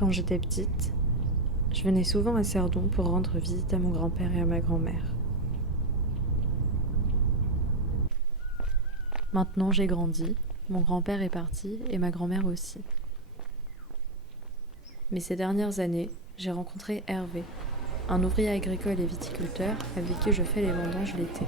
Quand j'étais petite, je venais souvent à Cerdon pour rendre visite à mon grand-père et à ma grand-mère. Maintenant j'ai grandi, mon grand-père est parti et ma grand-mère aussi. Mais ces dernières années, j'ai rencontré Hervé, un ouvrier agricole et viticulteur avec qui je fais les vendanges l'été.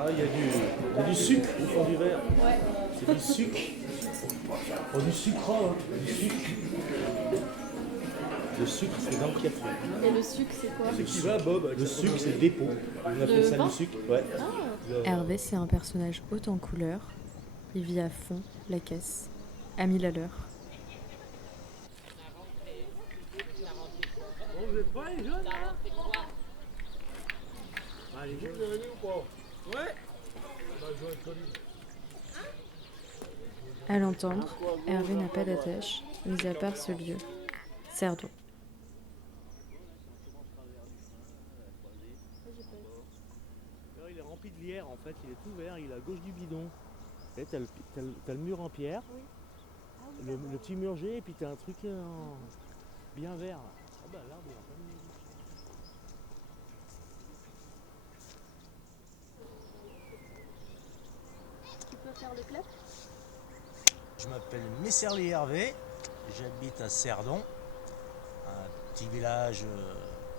Ah, il y a du sucre au fond du verre. C'est du sucre. Oh, du sucre, hein. Du sucre. Le sucre, c'est dans le café. Et le sucre, c'est quoi? C'est qui va, Bob? Le sucre, c'est le dépôt. On appelle ça vin du sucre. Ouais. Hervé, c'est un personnage haut en couleur, il vit à fond la caisse, à 1000 à l'heure. Bon, vous êtes prêts, les jeunes, là? Ah, les jeunes, vous avez ou pas? Ouais. Bah, je vais être connu. À l'entendre, Hervé n'a pas d'attache, mis à part ce lieu, Cerdon. Alors, il est rempli de lierre, en fait. Il est ouvert, il est à gauche du bidon. Tu sais, t'as le mur en pierre, le petit mur G, et puis t'as un truc bien vert. Ah bah, l'arbre, il a pas mis. Tu peux faire le clap? Je m'appelle Messerly Hervé, j'habite à Cerdon, un petit village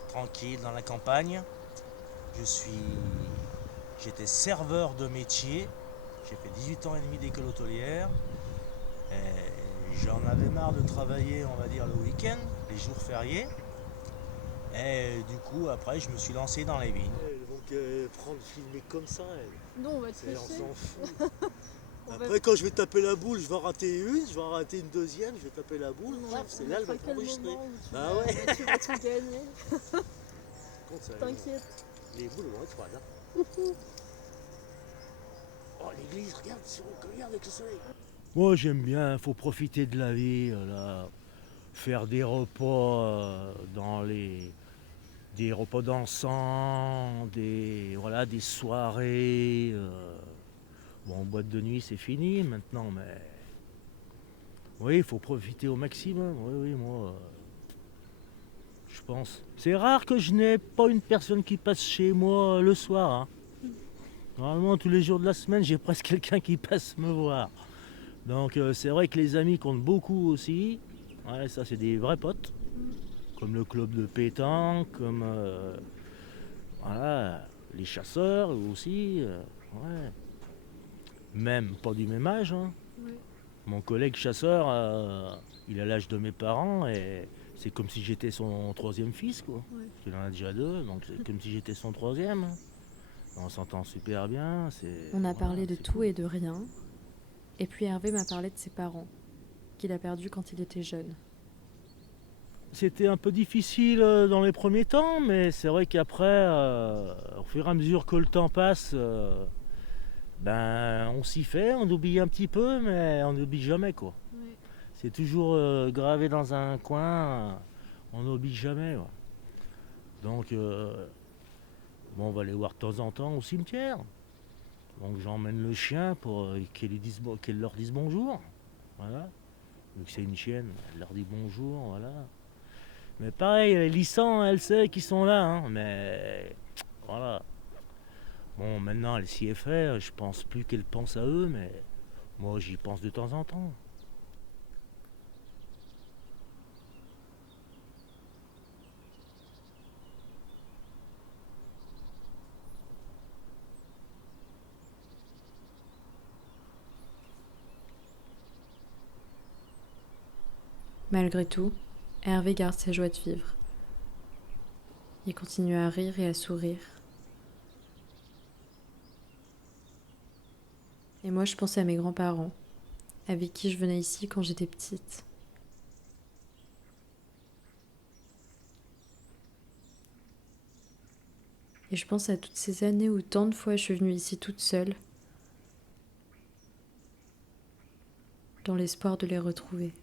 tranquille dans la campagne. J'étais serveur de métier, j'ai fait 18 ans et demi d'école hôtelière. Et j'en avais marre de travailler, on va dire, le week-end, les jours fériés. Et du coup, après, je me suis lancé dans les vignes. Donc, prendre filmer comme ça, Non, on va on tricher. s'en fout. On va- Après, quand je vais taper la boule, je vais en rater une, je vais en rater une deuxième, je vais taper la boule. on Paf, va- c'est on là, elle va mettra quel t'enregistrer. moment où tu Bah vas- ouais. tu vas tout gagner. Contre, ça, T'inquiète. les boules vont être froides. Oh, l'église, regarde avec le soleil. Moi, j'aime bien, faut profiter de la vie, là. Faire des repas des repas dansants, des soirées. Bon, boîte de nuit, c'est fini maintenant, mais oui, il faut profiter au maximum. Oui, moi, je pense. C'est rare que je n'ai pas une personne qui passe chez moi le soir, hein. Normalement, tous les jours de la semaine, j'ai presque quelqu'un qui passe me voir. Donc, c'est vrai que les amis comptent beaucoup aussi. Ouais, ça, c'est des vrais potes. Comme le club de pétanque, comme voilà, les chasseurs aussi. Ouais. Même pas du même âge, hein. Ouais. Mon collègue chasseur, il a l'âge de mes parents et c'est comme si j'étais son troisième fils, quoi. Ouais. Il en a déjà deux, donc c'est comme si j'étais son troisième. On s'entend super bien. On a parlé de c'est tout cool. et de rien, et puis Hervé m'a parlé de ses parents, qu'il a perdus quand il était jeune. C'était un peu difficile dans les premiers temps, mais c'est vrai qu'après, au fur et à mesure que le temps passe, ben on s'y fait, on oublie un petit peu, mais on n'oublie jamais, quoi. Ouais. C'est toujours gravé dans un coin, on n'oublie jamais. Ouais. Donc, bon, on va les voir de temps en temps au cimetière. Donc j'emmène le chien pour qu'elle leur dise bonjour. Voilà. Vu que c'est une chienne, elle leur dit bonjour, voilà. Mais pareil, les 100, elle sait qu'ils sont là, hein, mais voilà. Bon, maintenant, elle s'y est fait, je pense plus qu'elle pense à eux, mais moi, j'y pense de temps en temps. Malgré tout, Hervé garde sa joie de vivre. Il continue à rire et à sourire. Et moi, je pense à mes grands-parents, avec qui je venais ici quand j'étais petite. Et je pense à toutes ces années où tant de fois je suis venue ici toute seule, dans l'espoir de les retrouver.